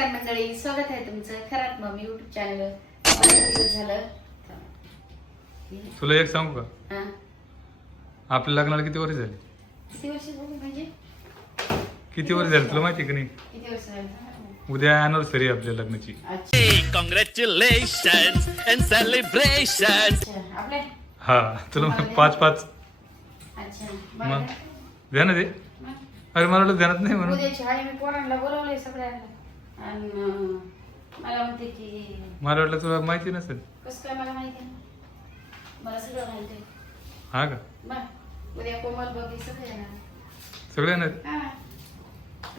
नमस्कार मंडळी, स्वागत आहे तुमचं खरात मम्मी युट्यूब चॅनलवर. बरेच दिवस झालं. तुला एक सांगू का? हा, आपल्या लग्नाला किती वर्ष झाली? किती वर्ष झाली म्हणजे? किती वर्ष झाली तुला माहिती का नाही? किती वर्ष झाली? उद्या अॅनिव्हर्सरी आपल्या लग्नाची. अच्छा, Congratulations and celebrations. आपले हा तुला 5-5 अच्छा मग ध्यानात आहे? अरे मला वाटलं ध्यानात नाही म्हणून. उद्याची आहे मी पोरांना बोलवलंय सगळ्यांना आणि मला म्हणते की मला वाटलं तुला माहिती नसेल. कसं काय मला माहिती आहे? मला सगळं माहिती आहे. हा का? मग उद्या कोमल बबली सगळे येणार. सगळे ना. हा,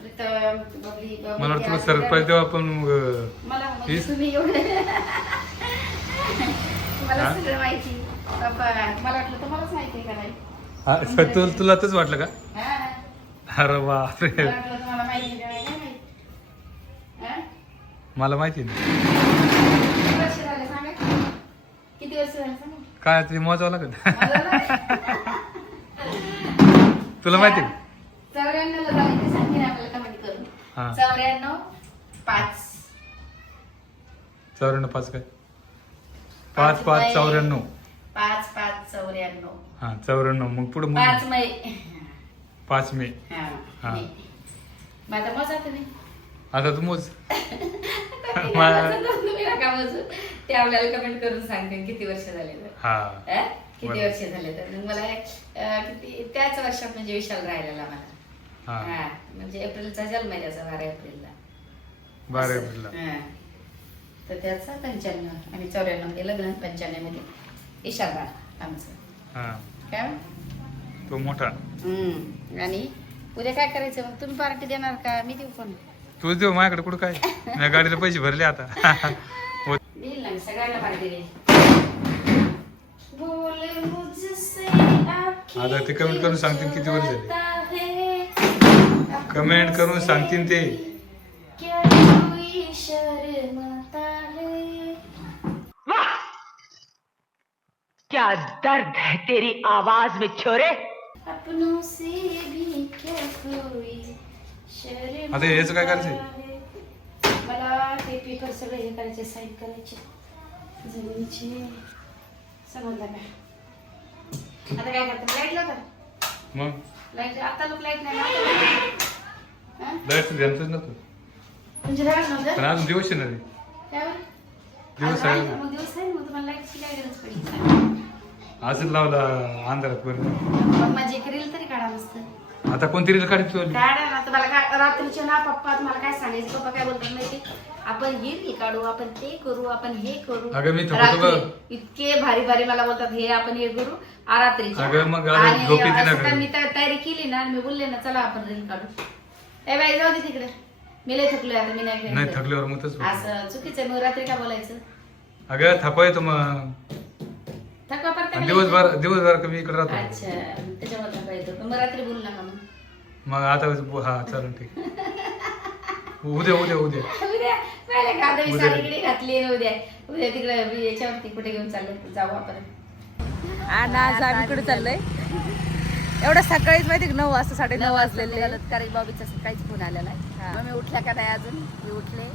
प्रीतम, बबली, मला वाटतं तुला सरप्राईज देऊ आपण. मला म्हणजे तुम्ही एवढं मला सगळं माहिती. बाबा मला वाटलं तुम्हालाच माहिती आहे का नाही? तुला तच वाटलं का? हा, अरे बापरे, मला वाटलं तुम्हाला माहिती का नाही, काय माहिती? हा? मला माहिती नाही. किती वर्ष झाले सांगा? किती वर्ष झाले सांगा? काय ते मोजावं लागत. मला नाही. तुला माहिती का? 94 ला झाले ते सांगते ना आपल्याला कमेंट करून. हा 94 5 94 काय? 5-5 94. 5 94. हा 94. मग पुढे 5 मै. 5 मे. हा, हा. मे. मग आता मोजा तुम्ही. आता तू मोज. तुम्ही नका मोजू. ते आपल्याला कमेंट करून सांगते किती वर्ष झाले तर. हा किती बरोबर. वर्ष झाले तर मग मला किती त्याच वर्षात म्हणजे विशाल राहिलेला मला. हा हा, म्हणजे एप्रिलचा जन्म आहे त्याचा 12 एप्रिलला. 12 एप्रिलला. हा. तर त्याचा 95 आणि 94 मध्ये लग्न, 95 मध्ये विशाल बाळ आमचं. हा काय तो मोठा. आणि उद्या काय करायचं मग? तुम्ही पार्टी देणार का मी देऊ पण? तू देऊ माझ्याकडे कुठं काय? मी गाडीला पैसे भरले आता. देईल ना मी सगळ्यांना पार्टी देईल. बोले मुझसे आँखें आता ते कमेंट करून सांगतील किती वर्ष झाले. चुराता है. कमेंट करून सांगतील ते. क्या कोई शर्माता है. क्या दर्द है तेरी आवाज में छोरे. अपनों से भी क्या कोई शर्माता आता याचं काय करायचंय? है. मला ते पेपर सगळे हे करायचे, साईन करायचे जमिनीचे. समजलं का? आता काय करतात? लाईट लावतात. मग लाईट आता लोक लाईट नाही लावतात. हा? जायचं ध्यानच नव्हतं. तुमच्या घरात नव्हतं? पण अजून दिवस येणार आहे. त्यावर दिवस आज आहे आहे. ना, मग दिवस आहे ना, मग तुम्हाला लाईटची काय गरज पडली? असंच लावला अंधारात पर्यंत. मग माझी एक रील तरी काढा मस्त. आता कोणती रील काढायची तुला? काढा ना. तुम्हाला काय रात्रीचे ना पप्पा तुम्हाला काय सांगायचं? पप्पा काय बोलतात माहिती? आपण हे रील काढू, आपण ते करू, आपण हे करू. अगं मी झोपतो रात्री बघ. इतके भारी भारी मला बोलतात हे आपण हे करू रात्रीच्या. अगं मग अरे आणि झोप येते ना असं काय गं. मी तयारी केली ना, मी बोलले ना चला आपण रील काढू. ए बाई जाऊ दे तिकडे, मी लय थकलोय आता, मी नाही नाही खेळत. थकल्यावर मग तसं होतं. असं चुकीचं आहे. मग रात्री काय बोलायचं? अगं थकवा येतो मग. थकवा पडता आणि का दिवसभर कमी इकडे नाही? राहतो. अच्छा, त्याच्यामुळे थकवा येतो. पण मग रात्री बोलू नका मग. मग आता हा चालेल ठीक. उद्या उद्या उद्या उद्या पहिले का आता मी उद्या. साडीकडे घातली आहे. उद्या तिकडे याच्यावरती कुठे घेऊन चालले जाऊ आपण. आणि आज आम्ही कुठे चाललोय? एवढं सकाळीच माहिती का 9 वाजता 9:30 वाजलेले. कारण बाबीचा काहीच फोन आला नाही. मग मी उठल्या का नाही अजून? मी उठले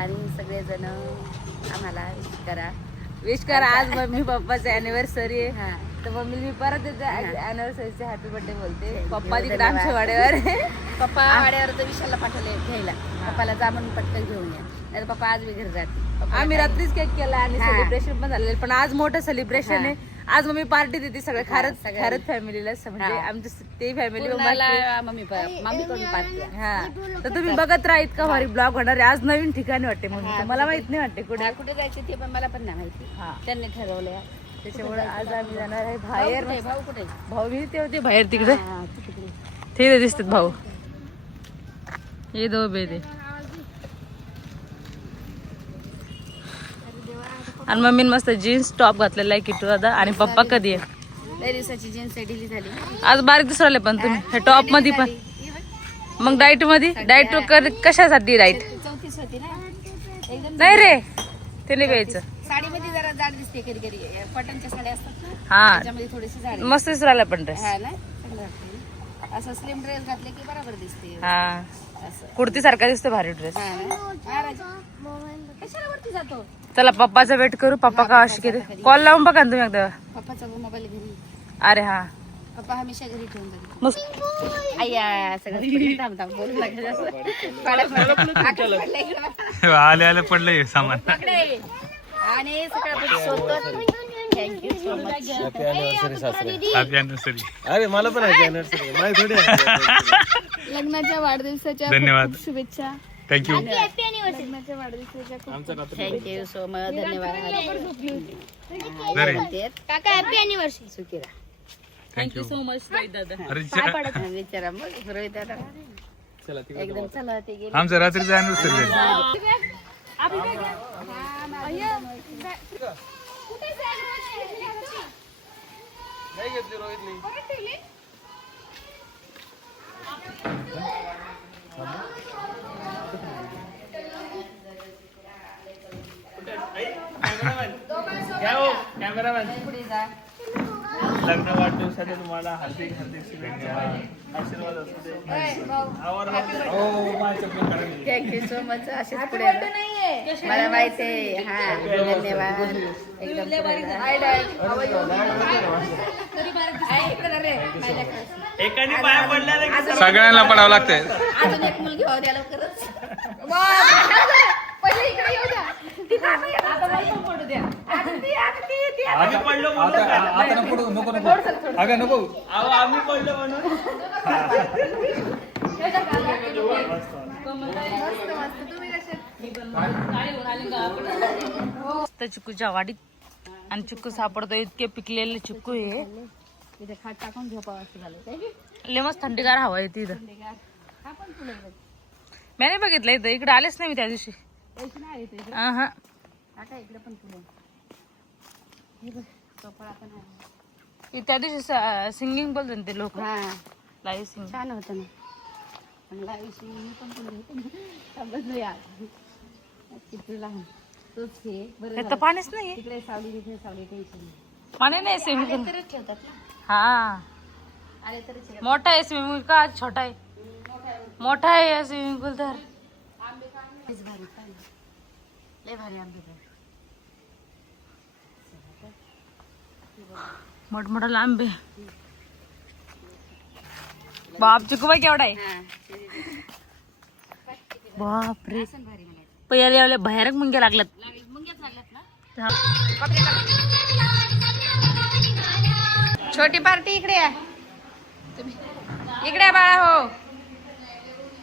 आणि सगळेजण आम्हाला विश करा. विश करा. आज मम्मी पप्पाची अॅनिव्हर्सरी आहे. हा. तर मम्मी मी परत अॅनिव्हर्सरीचे हॅपी बर्थडे बोलते. पप्पा तिकडे धन्यवाद. आमच्या वाड्यावर आहे. पप्पा वाड्यावर तर विशालला पाठवले घ्यायला. पप्पाला जा म्हणून पटकन घेऊन या, नाही तर पप्पा आज मी घरी जाते. पप्पाला आम्ही काय- रात्रीच केक केला आणि हा. सेलिब्रेशन पण झालेलं. पण आज मोठं सेलिब्रेशन हा. आहे. आज मम्मी पार्टी देते सगळं हा, खारत सगळ्यांना. खारत फॅमिलीला. म्हणजे हा. आमची ते फॅमिली पूर्णाला मम्मी कडून पाठवली. हा. तर तुम्ही बघत राहा. इतका भारी ब्लॉग होणार आहे. आज नवीन ठिकाणी वाटते मम्मी. मला माहित नाही वाटते कुठे. कुठे जायचे ते पण मला पण नाही माहिती. हा. त्यांनी ठरवलंय. त्याच्यामुळे आज आम्ही जाणार आहे बाहेर. भाऊ कुठे? भाऊ मी ते होते बाहेर तिकडे. हा, तिकडे. ते दिसतात भाऊ. ये दो बेदे. आणि मम्मीने मस्त जीन्स टॉप घातलेला आहे किटू दादा. आणि पप्पा कधी आहे? लय दिवसाची जीन्स ढिली झाली. आज बारीक दिसराले पण तुम्ही हे टॉप मध्ये पण. मग डाईट मध्ये डाईट कशासाठी डाईट? 34 होती ना एकदम. नाही रे ते नाही प्यायचं. साडीमध्ये जरा जाड दिसते कधी कधी. कॉटनच्या साड्या असतात ना, हा त्याच्यामध्ये थोडीशी जाड आहे. मस्त दिसराला पण ड्रेस. हा ना, चांगलं वाटतं. असं स्लिम ड्रेस घातले की बरोबर दिसते. हा कुर्ती सारखा दिसतो भारी ड्रेस. हा ना? हा, राजा. कशाला वरती जातो? चला पप्पाचा वेट करू. पप्पा का अशी किती कॉल लावून बघा ना तुम्ही एकदा. पप्पाचा मोबाईल घरी. अरे हा पप्पा हमेशा घरी ठेवून जाते. मस्त. आया सगळं थांब थांब बोलू लागले असं. आकाश पडलं इकडं. आले आले पडलंय सामान. पकडे. आणि सकाळपासून शोधतो. Thank you so much. Happy anniversary. अरे मला पण आहे anniversary. माझी थोडी आहे. लग्नाच्या वाढदिवसाच्या धन्यवाद. खूप शुभेच्छा. थँक्यू. लग्नाच्या वाढदिवसाच्या थँक्यू सो मच. धन्यवाद. काका हॅपी अॅनिव्हर्सरी. सुखीरा. थँक्यू सो मच दादा. अरे विचारा मग रोहित दादा. एकदम चला ते गेले. आमचं रात्रीचं अॅनिव्हर्सरी नाही घेतली रोहितनी. कॅमेरामॅन लग्न वाढदिवसाच्या तुम्हाला हार्दिक हार्दिक शुभेच्छा. आशीर्वाद असू दे. Thank you so much. असेच पुढे मला माहिती आहे. हा धन्यवाद. एकाने पाया पडला सगळ्यांना पडावं लागतंय. अजून एक मुलगी भाऊ द्या लवकरच. पहिले इकडे येऊ द्या. आता मला पण पडू द्या. आम्ही पडलो म्हणून. अगं नको. आम्ही पडलो म्हणून. चिक्कूच्या वाडीत आणि चिक्कू सापडतो. इतके पिकलेले चिक्कू हे. तिथे खाट टाकून झोपावं असं झालं. लय मस्त थंडीगार हवा येते इथं. हा पण तुला मी नाही बघितलं इथं. इकडे आलेच नाही मी त्या दिवशी. पैसे नाही येते. हा काका इकडे पण तुला हे बघ चोपळा पण आहे. त्या दिवशी सिंगिंग बोलतो ना ते लोक. हा लाईव्ह सिंगिंग. छान होतं ना. मला विषयी मी पण तुला समजलो यार. किती लहान तोच हे बरं तर झालं. पाणीच नाही. तिकडे सावली तिकडे सावली टेन्शन नाही. पाणी नाही स्विमिंग पूल. तरच ठेवतात ना. हा आले तरच ठेवतात. मोठा आहे स्विमिंग पूल का छोटा आहे? मोठा आहे स्विमिंग पूल तर. लयच भारी पाहिजे. लय भारी आंबे पाहिजे. मोठमोठा लांब आहे. बाप चिकू बाई केवढा आहे. बापरे भारी म्हणायचं. पहिले यावले भयानक मुंग्या लागल्यात. मुंग्याच लागल्यात ना. हा. छोटी पार्टी इकडे या. तुम्ही इकडे बाळा. हो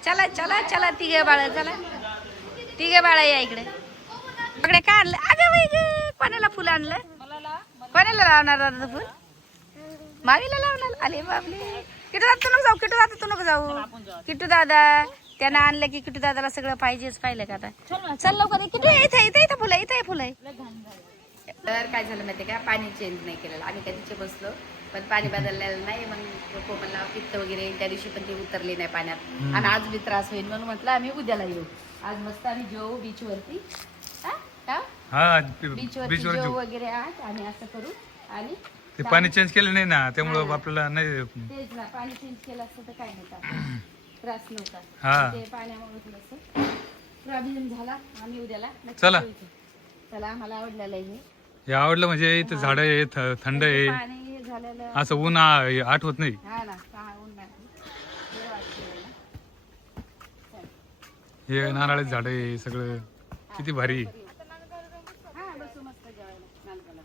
चला चला चला. तिघे बाळा चला. तिघे बाळा या इकडे. इकडे काय आणलं? अगं बाई ग. कोणाला फुलं आणलं? कोणाला लावणार दादा फुल? मावीला लावणार. आले बाबले. किटू दादा तू नको जाऊ. किटू दादा तू नको जाऊ. किटू दादा त्यांना आणलं की किटू दादाला सगळं पाहिजेच. पाहिलं का आता? चल लवकर. किटू इथे इथे इथं फुलं. इथे फुलं आहे. तर काय झालं माहिती का? पाणी चेंज नाही केलेलं. आम्ही त्या दिवशी बसलो पण पाणी बदललेलं नाही. मग कोमलला पित्त वगैरे त्या दिवशी पण ती उतरली नाही पाण्यात. आणि आज बी त्रास होईल म्हणून म्हटलं आम्ही उद्याला येऊ. आज मस्त आम्ही जेवू बीचवरती. हा बीचवरती बीचवर जेवू वगैरे आज आम्ही असं करू. आणि ते पाणी चेंज केलं नाही ना त्यामुळं आपल्याला नाही. तेच ना पाणी चेंज केलं असतं तर काय नव्हता त्रास नव्हता. हा. ते पाण्यामुळे थोडंसं प्रॉब्लेम झाला. आम्ही उद्याला नक्की चला. येऊ इथे. चला आम्हाला आवडलेलं आहे हे. हे आवडलं म्हणजे इथं झाड आहे थंड आहे. पाणी हे झालेलं. असं ऊन आठवत नाही. हा ना का ऊन नाही. बरं वाटतं ना. हे नारळाचे झाड आहे सगळं किती भारी. हा बसू मस्त जेवायला. नानकाला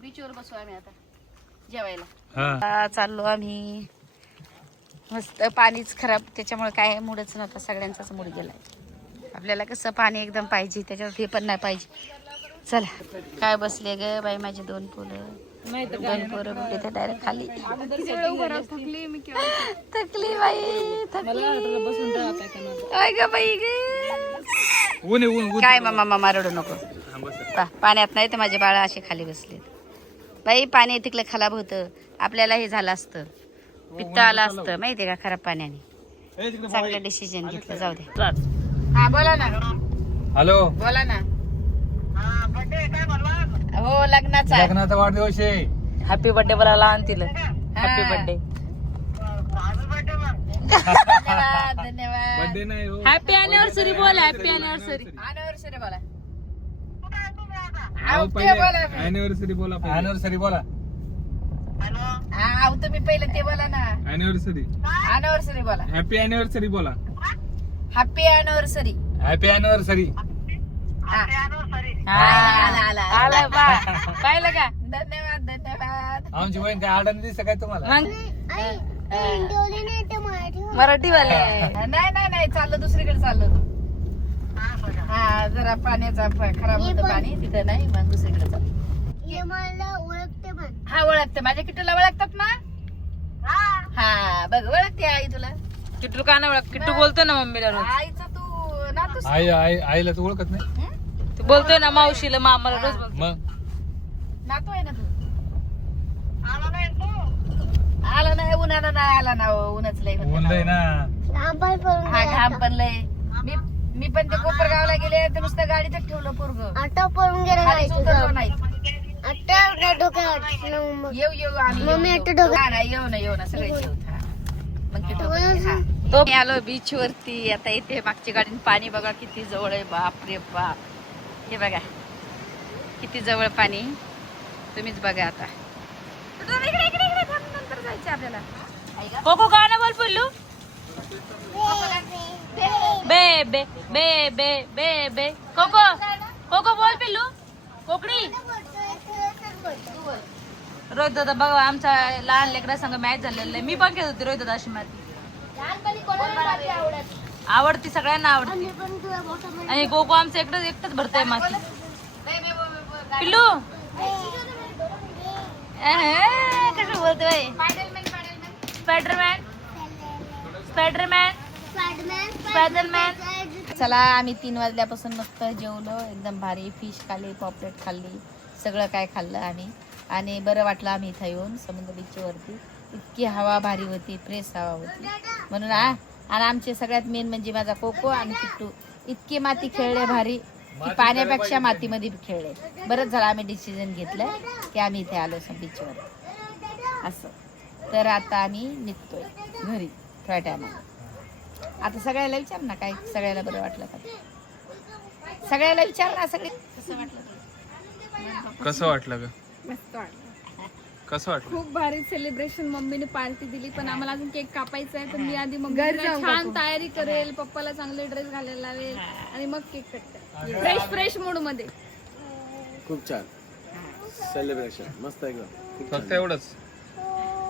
बीचवर बसू आम्ही आता जेवायला. हा चाललो आम्ही. मस्त पाणीच खराब त्याच्यामुळे काय मूडच नव्हता. सगळ्यांचाच मूड गेलाय. आपल्याला कसं पाणी एकदम पाहिजे त्याच्यावर हे पण नाही पाहिजे. चला काय बसले ग बाई माझे दोन पोरं. दोन पोरं म्हणजे ते डायरेक्ट खाली. थकली बाई थकली. काय ग बाई ग. ऊन आहे ऊन. काय मामा रडू नको. पाण्यात नाही तर माझे बाळ असे खाली बसले. बाई पाणी तिकडे खराब होतं. आपल्याला हे झालं असतं. पित्त आलं असतं माहितीये का खराब पाण्याने. चांगलं डिसिजन घेतलं. जाऊ दे. हा बोला ना. हॅलो बोला ना. हो लग्नाचा. लग्नाचा वाढदिवस आहे. हॅपी बर्थडे बोलायला लहान तिला. Happy birthday. धन्यवाद धन्यवाद. बर्थडे नाही हो. हॅपी अॅनिव्हर्सरी बोल, हॅपी अॅनिव्हर्सरी. अॅनिव्हर्सरी बोला. अहो, ते पहिले बोला. अॅनिव्हर्सरी बोला. अॅनिव्हर्सरी बोला. हा तुम्ही पहिले ते बोला ना. अॅनिव्हर्सरी. अॅनिव्हर्सरी बोला. हॅपी अॅनिव्हर्सरी बोला. Happy anniversary. Happy anniversary. आला बा पाहिलं का. धन्यवाद धन्यवाद. आमची बहीण काय आडन दिसत काय तुम्हाला? मग मराठी मराठीवाले. नाही नाही नाही चाललो दुसरीकडे चाललो होतो. हा जरा पाण्याचा खराब होतं पाणी तिथं नाही मग दुसरीकडे चाललो. हा ओळखते माझ्या किट्टूला ओळखतात ना. हा बघ ओळखते आई तुला. किट्टू का ना ओळख. किट्टू बोलतो ना मम्मीला रोज. आईचं तू नातूस. आईला तू ओळखत नाही तू बोलतोय ना मावशीला मामाला रोज बोलतो. मग नातू आहे ना तू. आला नाही उन्हानं नाही आला ना उन्हाच लय होतं बोललंय ना. ना. हा घाम पण लय. मी पण ते कोपरगावला गेले तर नुसतं गाडीतच ठेवलं पोरग. आता पळून गेला खाली उतरलो नाही. आता डोक्यात येऊ आम्ही मम्मी येऊ, आता येऊ. डोक्यात- हा, नाही येऊ ना सगळे येऊ. हा. मग किती होते? हा. तो मी आलो बीच वरती. आता इथे मागच्या गाडीने पाणी बघा किती जवळ आहे. बाप रे बाप. हे बघा किती जवळ पाणी. तुम्हीच बघा आता. इकडे इकडे इकडे थांब, नंतर जायचं आपल्याला. कोको गाणं बोल पिल्लू. बे बे बे बे बे बे कोको कोको बोल पिल्लू. कोकणी. रोहित दादा बघा आमचा लहान लेकरा संग मॅच झालेला आहे. मी पण खेळत होते रोहित दादा अशी माती. आवडती सगळ्यांना आवडती. आणि कोको आमचं एकटच भरतोय माती. पिल्लू कसं बोलतोय. Spiderman Spiderman Spiderman. चला आम्ही 3 वाजल्यापासून मस्त जेवलो. एकदम भारी फिश खाल्ली, पॉपलेट खाल्ली, सगळं काय खाल्लं आणि बरं वाटलं आम्ही इथं येऊन समुद्र बीचवरती. इतकी हवा भारी होती, फ्रेश हवा होती म्हणून. आणि आमचे सगळ्यात मेन म्हणजे माझा कोको आणि किट्टू इतकी माती खेळले भारी की पाण्यापेक्षा मातीमध्ये खेळले. बरंच झालं आम्ही डिसिजन घेतलं की आम्ही इथे आलो बीचवर असं. तर आता आम्ही निघतोय घरी थोड्या टायमाला. आता सगळ्याला विचार ना काय सगळ्याला बरं वाटलं का. सगळ्याला विचार ना सगळे कसं वाटलं. कसं वाटलं ग? मस्त वाटलं. कसं वाटलं? खूप भारी सेलिब्रेशन. मम्मीने पार्टी दिली पण आम्हाला अजून केक कापायचा आहे. पण मी आधी मम्मीला छान तयारी करेल, पप्पाला चांगले ड्रेस घालायला लावेल आणि मग केक कट करेल फ्रेश मूड मध्ये. खूप छान सेलिब्रेशन मस्त एकदम. फक्त एवढंच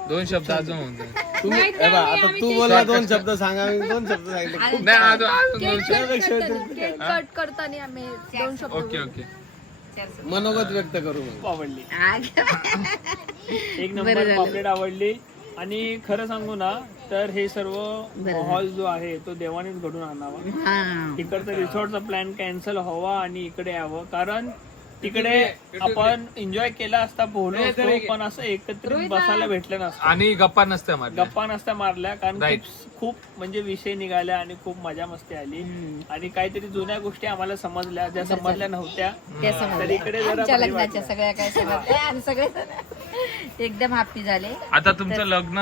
2 शब्द अजून होऊन जाईल. तुम्ही हे बघ, आता तू बोला 2 शब्द सांगा. मी 2 शब्द सांगितले. खूप नाही अजून केक 2 शब्द. कट करताना आम्ही 2 शब्द ओके ओके. मनोगत व्यक्त करू मग. आवडली एक नंबर पॉपलेट आवडली. आणि खरं सांगू ना तर हे सर्व माहोल जो आहे तो देवानेच घडून आणावा. इकडचा रिसॉर्टचा प्लॅन कॅन्सल व्हावा आणि इकडे यावं. कारण तिकडे आपण एन्जॉय केला असता, पोहलो असतो, पण असं एकत्रित बसायला भेटलं नसतं आणि गप्पा नसत्या मारल्या. गप्पा नसत्या मारल्या. कारण खूप म्हणजे विषय निघाल्या आणि खूप मजा मस्ती आली. आणि काहीतरी जुन्या गोष्टी आम्हाला समजल्या ज्या समजल्या नव्हत्या. तर इकडे जरा आमच्या भारी लग्नाच्या वाटलं. सगळ्या काय समजल्या आणि सगळे एकदम हॅपी झाले. आता तुमचं लग्न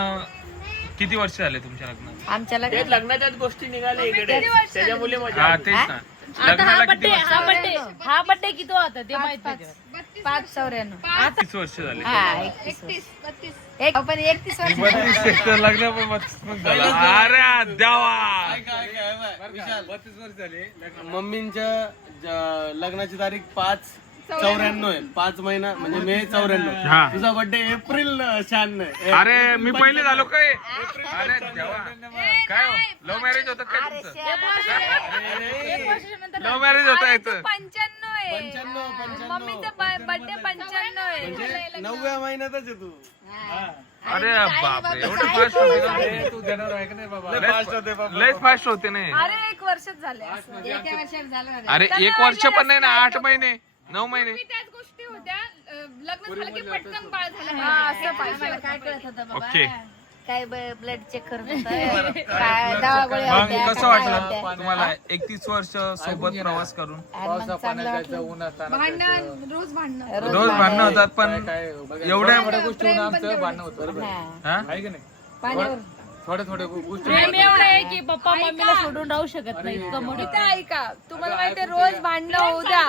किती वर्ष झाले तुमच्या लग्नात? आमच्या तेच लग्नात लग्नाच्याच गोष्टी निघाल्या इकडे त्याच्यामुळे मजा हा आली. तेच ना. आता हा लग्नाला बड्डे किती वर्ष? हा बड्डे किती होता ते माहित नाही. 594. 30 वर्ष झाले. हा 31 पण 31 वर्ष 32 लग्न पण 32 झालं. अरे देवा. मम्मींच्या लग्नाची तारीख 5/94 आहे. 5 महिना म्हणजे मे 94. हा. तुझा बर्थडे एप्रिल 96. अरे मी पहिले झालो काय? अरे देवा. काय लव्ह मॅरेज होतं काय तुमचं? लव्ह मॅरेज होतं याचं. 95 आहे. मम्मीचा बर्थडे 95 आहे. म्हणजे 9व्या महिन्यातच आहे तू. अरे बापरे एवढं फास्ट होते. तू देणार आहे का नाही बाबा? लयच फास्ट होते ना. अरे 1 वर्षच झाले. एका वर्षात झालं ना. अरे 1 वर्ष पण नाही ना, 8 महिने 9 महिने. त्याच गोष्टी होत्या. लग्न झालं की पटकन बाळ झालं. आम्हाला काय कळत होतं बाबा. ओके. काय ब्लड चेक करत होतं, काय दवा गोळ्या मग होत्या, कसं काय होत्या. वाटलं तुम्हाला 31 वर्ष सोबत प्रवास करून? आणि मग चांगलं वाटलं. भांडण रोज भांडण. रोज भांडणं होतात पण एवढ्या गोष्टी हा. हा? पाण्यावर थोड्या थोड्या गोष्टी प्रेम एवढं आहे की पप्पा मम्मीला सोडून राहू शकत नाही. इतकं मोठं इथं ऐका, तुम्हाला माहितीये रोज भांडणं होऊ द्या,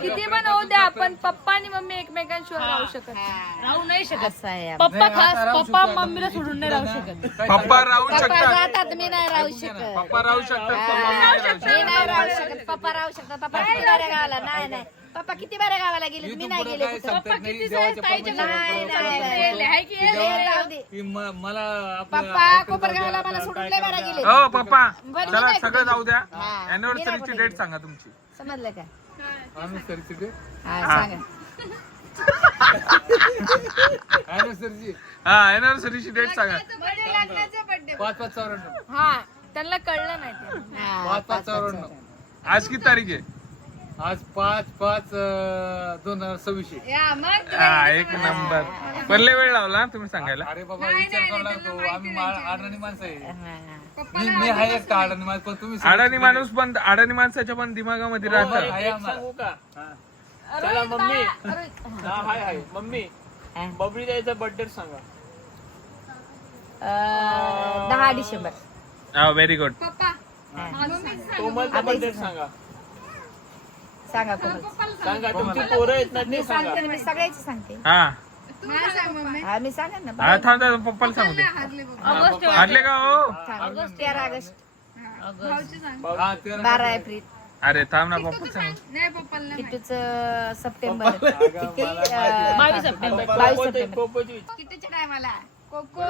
किती पण होऊ द्या, पण पप्पा आणि मम्मी एकमेकांशिवाय राहू शकत नाही. राहू नाही शकत. पप्पा खास पप्पा मम्मीला सोडून नाही राहू शकत. पप्पा राहू शकतात. जातात, मी नाही राहू शकत. पप्पा राहू शकतात पण मम्मी नाही राहू शकत. मी नाही राहू शकत. पप्पा राहू शकतात. पप्पा किती बाऱ्या गावाला नाही नाही पप्पा किती बाऱ्या गावाला गेले, मी नाही गेले कुठं. पप्पा किती साईज ताईच्या नाही, नाही, गेले आहे की ते राहू दे. मला पप्पा कोपरगावला मला सोडून लय बारा गेले. हो पप्पा बरं, चला मी सगळं जाऊ द्या. हा. अॅनिव्हर्सरीची मी डेट सांगा तुमची. समजलं का? अॅनिव्हर्सरीची डेट हा, सांगा. हा अॅनिव्हर्सरीची डेट सांगा. हा, त्यांना कळलं नाही ते. हा, 5/5/94. आज किती तारीख आहे? आज 5/5/2026. या मग हा एक नंबर. पण लय वेळ लावला तुम्ही सांगायला. अरे बाबा विचार करावा लागतो, आम्ही अडाणी माणसं आहे. हा. मी आहे एक अडाणी माणूस, पण तुम्ही अडाणी माणूस पण अडाणी माणसाच्या पण दिमागामध्ये राहतात. एक सांगू का? चला मम्मी. हा हाय हाय मम्मी. बबडी ताईचा बर्थडे सांगा. 10 डिसेंबर. हा व्हेरी गुड. पप्पा कोमलचा बर्थडे सांगा. सांगा कोमल. सांगा तुमची पोरं आहेत ना मी ते सांगा. सांगते, मी सगळ्याची सांगते. हा मला सांग मम्मी. हा मी सांगा ना. हा थांब थांब, पप्पाला सांगू दे. ऑगस्ट आटले का हो? 13 ऑगस्ट, भाऊची सांग. 12 एप्रिल, अरे थांब ना पप्पा सांग. नाही पप्पाला नाही किट्टूचं सप्टेंबर, किती 22 सप्टेंबर. 22 सप्टेंबर. पोपोची. किट्टूच्या टायमाला कोको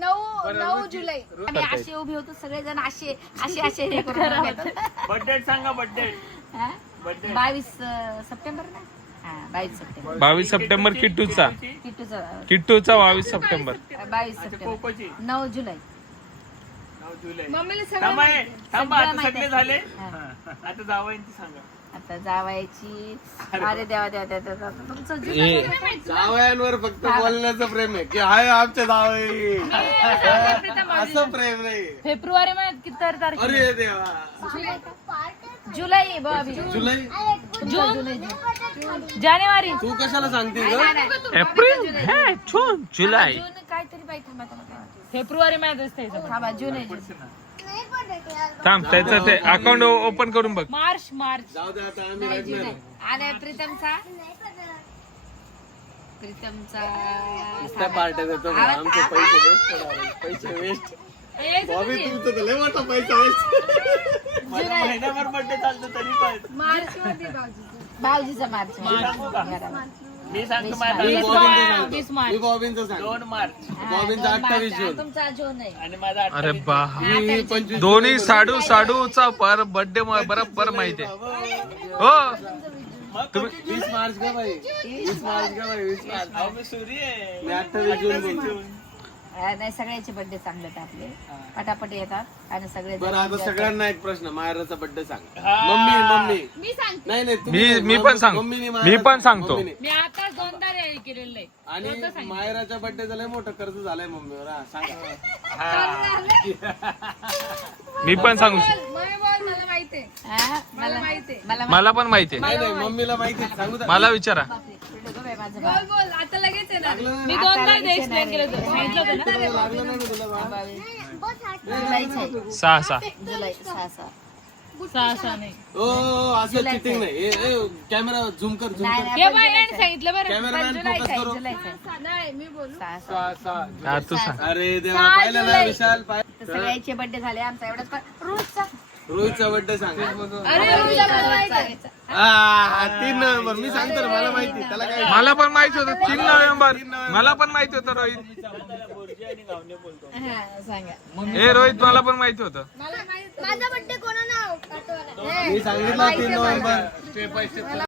9 जुलै. आम्ही असे उभे होतो सगळेजण, असे असे असे हे करून उभे होतो. बर्थडे सांगा बर्थडे. हा? बर्थडे 22 सप्टेंबर ना. हा 22 सप्टेंबर. 22 सप्टेंबर किट्टूचा. किट्टूचं किट्टूचा 22 सप्टेंबर. 22 सप्टेंबर. पोपोची 9 जुलै. 9 जुलै. मम्मीला थांबा सगळं हे. थांबा सगळं आता माहिती सगळे आहे. झाले. हा. आता जावयांची सांगा. आता जावायची. अरे देवा देवा देवा देवा. तुमचं जावयांवर फक्त बोलण्याचं प्रेम आहे की हाय आमच्या जावई, असं प्रेम नाही. फेब्रुवारी महिन्यात किती तारीख? अरे देवा. जुलै बाबी. जुलै. जानेवारी. तू कशाला सांगते ग? एप्रिल हे जून जुलै. जून काहीतरी बाई. थांबा थांबा फेब्रुवारी महिन्यात असते याचं. थांबा. जून आहे जून. थांब त्याचं ते अकाउंट ओपन करून बघ. मार्च. जाऊ दे आता, आम्ही रडणार आहे. आणि प्रीतमचा नुसत्या पार्ट्या देतो बा, आमचे पैसे वेस्ट. पैसे वेस्ट. बॉबी तुमचं तर लय मोठा पैसा वेस्ट. माझा महिन्याभर बर्थडे चालतो तरी पण. मार्च मध्ये भाऊजी. भाऊजीचा मार्च. मी सांगतो मी माझा 20 बॉबींचं मार्च. मी बॉबींचं सांग. 2 मार्च बॉबींचा 28 जून. तुमचा जून आहे. आणि माझा अरे 28 बा मी 25 दोन्ही साडूचा पर बर्थडे बरोबर माहिती आहे. हो तुम्ही 20 मार्च का बाई? 20 मार्च का बाई? 20 मार्च. अहो, मी सूर्य आहे. मी 28 जून बोलतो. नाही सगळ्याचे बर्थडे चांगले आहेत आपले. पटापट येतात आणि सगळे बरं आता सगळ्यांना एक प्रश्न, मायराचा बर्थडे सांग. हा. मम्मी मी सांगते. नाही नाही तुम्ही मी पण सांगतो. मम्मीने मी पण सांगतो. मम्मीने. मी आता 2दा केलेलं आहे. आणि मायराच्या बर्थडे झालंय मोठं कर्ज झालंय मम्मीवर. हा सांगा. मी पण सांगू शकतो. मम्मी बोल, मला माहिती आहे. हा, मला माहिती आहे. मला पण माहिती आहे. नाही नाही मम्मीला माहिती आहे, सांगू द्या. मला विचारा. माझं बोल बोल, आता लगेच आहे ना. मी 2दा एक्सप्लेन केलं होतं. सांगितलं होतं ना. लागलं नाही ना तुला बा? जुलैच आहे. 6 जुलै 6. 6 नाही. ओ असं चिटिंग नाही. कॅमेरा झूम कर झूम नाही कर. नाही, हे बाय यांनी सांगितलं बरं. कॅमेरामॅन जुलैच फोकस आहे. करो. जुलैच आहे. नाही मी बोलू. 6. हा तू सांग. अरे देवा, पाहिलं ना विशाल? तर सगळ्याचे बर्थडे झाले. आमचा एवढाच पण रोजचा. रोहितचा बर्थडे सांग. अरे रोहिला मला माहिती आहे. 3 नोव्हेंबर. मी सांगतो ना, मला माहिती. त्याला काय मला पण माहिती होतं 3 नोव्हेंबर. मला पण माहिती होतं रोहित. बोरजी आणि गावणे बोलतो. हा, सांगा. हे रोहित मला पण माहिती होतं. मला माहिती माझा बर्थडे कोणा नाव आठवलं. मी सांगितलं 3 नोव्हेंबर. Step by step.